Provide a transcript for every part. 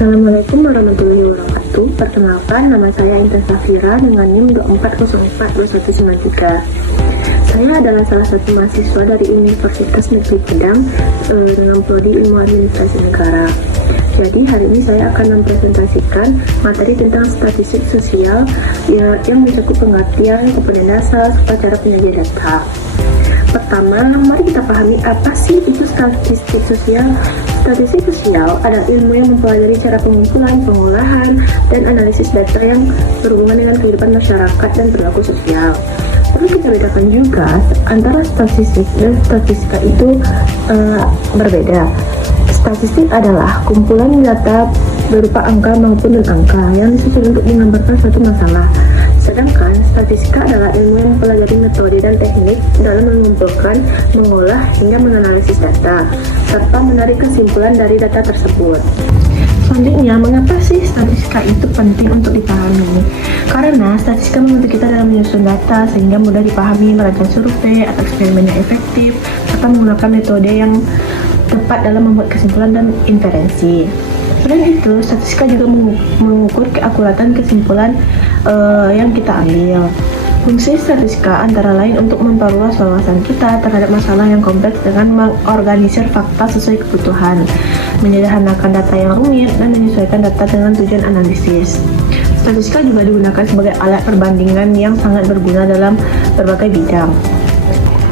Assalamualaikum warahmatullahi wabarakatuh. Perkenalkan, nama saya Intan Safira dengan NIM 24042193. Saya adalah salah satu mahasiswa dari Universitas Negeri Padang dengan prodi Ilmu Administrasi Negara. Jadi hari ini saya akan mempresentasikan materi tentang statistik sosial yang mencakup pengertian, komponen dasar, serta cara penyajian data. Pertama, mari kita pahami apa sih itu statistik sosial. Statistik sosial adalah ilmu yang mempelajari cara pengumpulan, pengolahan, dan analisis data yang berhubungan dengan kehidupan masyarakat dan perilaku sosial. Perlu kita bedakan juga antara statistik dan statistika itu berbeda. Statistik adalah kumpulan data berupa angka maupun non-angka yang disusun untuk menggambarkan suatu masalah. Sedangkan statistika adalah ilmu yang mempelajari metode dan teknik dalam mengumpulkan, mengolah, hingga menganalisis data, serta menarik kesimpulan dari data tersebut. Selanjutnya, mengapa sih statistika itu penting untuk dipahami? Karena statistika membantu kita dalam menyusun data sehingga mudah dipahami, merancang survei atau eksperimen yang efektif, serta menggunakan metode yang tepat dalam membuat kesimpulan dan inferensi. Selain itu, statistika juga mengukur keakuratan kesimpulan yang kita ambil. Fungsi statistika antara lain untuk memperluas wawasan kita terhadap masalah yang kompleks dengan mengorganisir fakta sesuai kebutuhan, menyederhanakan data yang rumit, dan menyesuaikan data dengan tujuan analisis. Statistika juga digunakan sebagai alat perbandingan yang sangat berguna dalam berbagai bidang.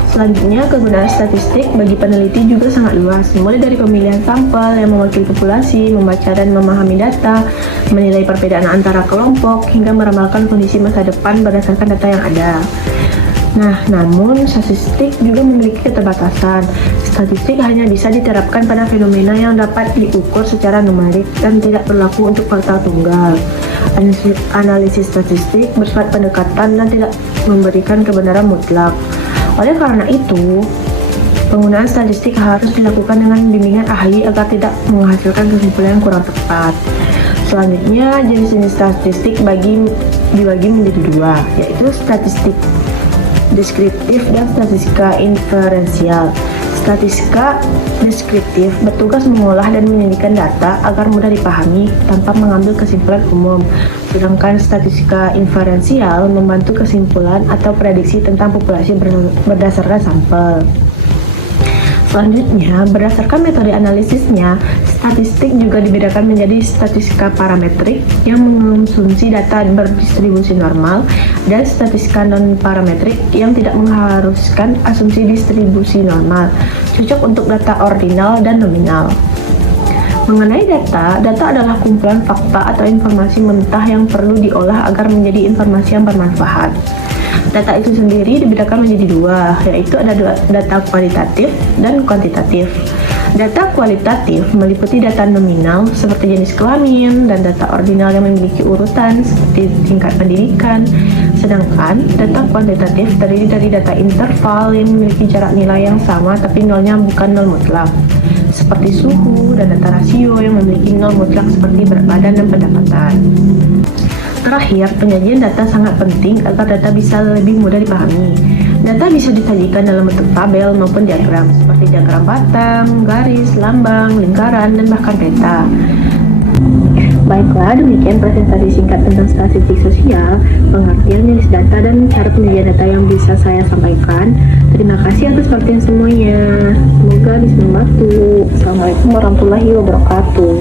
Selanjutnya, kegunaan statistik bagi peneliti juga sangat luas, mulai dari pemilihan sampel yang mewakili populasi, membaca dan memahami data, menilai perbedaan antara kelompok, hingga meramalkan kondisi masa depan berdasarkan data yang ada. Namun statistik juga memiliki keterbatasan. Statistik hanya bisa diterapkan pada fenomena yang dapat diukur secara numerik dan tidak berlaku untuk fakta tunggal. Analisis statistik bersifat pendekatan dan tidak memberikan kebenaran mutlak. Oleh karena itu, penggunaan statistik harus dilakukan dengan bimbingan ahli agar tidak menghasilkan kesimpulan yang kurang tepat. Selanjutnya, jenis-jenis statistik dibagi menjadi dua, yaitu statistik deskriptif dan statistika inferensial. Statistika deskriptif bertugas mengolah dan menyandikan data agar mudah dipahami tanpa mengambil kesimpulan umum. Sedangkan statistika inferensial membantu kesimpulan atau prediksi tentang populasi berdasarkan sampel. Selanjutnya, berdasarkan metode analisisnya, statistik juga dibedakan menjadi statistika parametrik yang mengonsumsi data berdistribusi normal dan statistika non-parametrik yang tidak mengharuskan asumsi distribusi normal, cocok untuk data ordinal dan nominal. Mengenai data adalah kumpulan fakta atau informasi mentah yang perlu diolah agar menjadi informasi yang bermanfaat. Data itu sendiri dibedakan menjadi dua, yaitu ada data kualitatif dan kuantitatif. Data kualitatif meliputi data nominal seperti jenis kelamin dan data ordinal yang memiliki urutan seperti tingkat pendidikan. Sedangkan data kuantitatif terdiri dari data interval yang memiliki jarak nilai yang sama tapi nolnya bukan nol mutlak, seperti suhu, dan data rasio yang memiliki nol mutlak seperti berat badan dan pendapatan. Terakhir, penyajian data sangat penting agar data bisa lebih mudah dipahami. Data bisa disajikan dalam bentuk tabel maupun diagram, seperti diagram batang, garis, lambang, lingkaran, dan bahkan peta. Baiklah, demikian presentasi singkat tentang statistik sosial, pengertian jenis data, dan cara penyajian data yang bisa saya sampaikan. Terima kasih atas perhatian semuanya. Semoga bisa membantu. Assalamualaikum warahmatullahi wabarakatuh.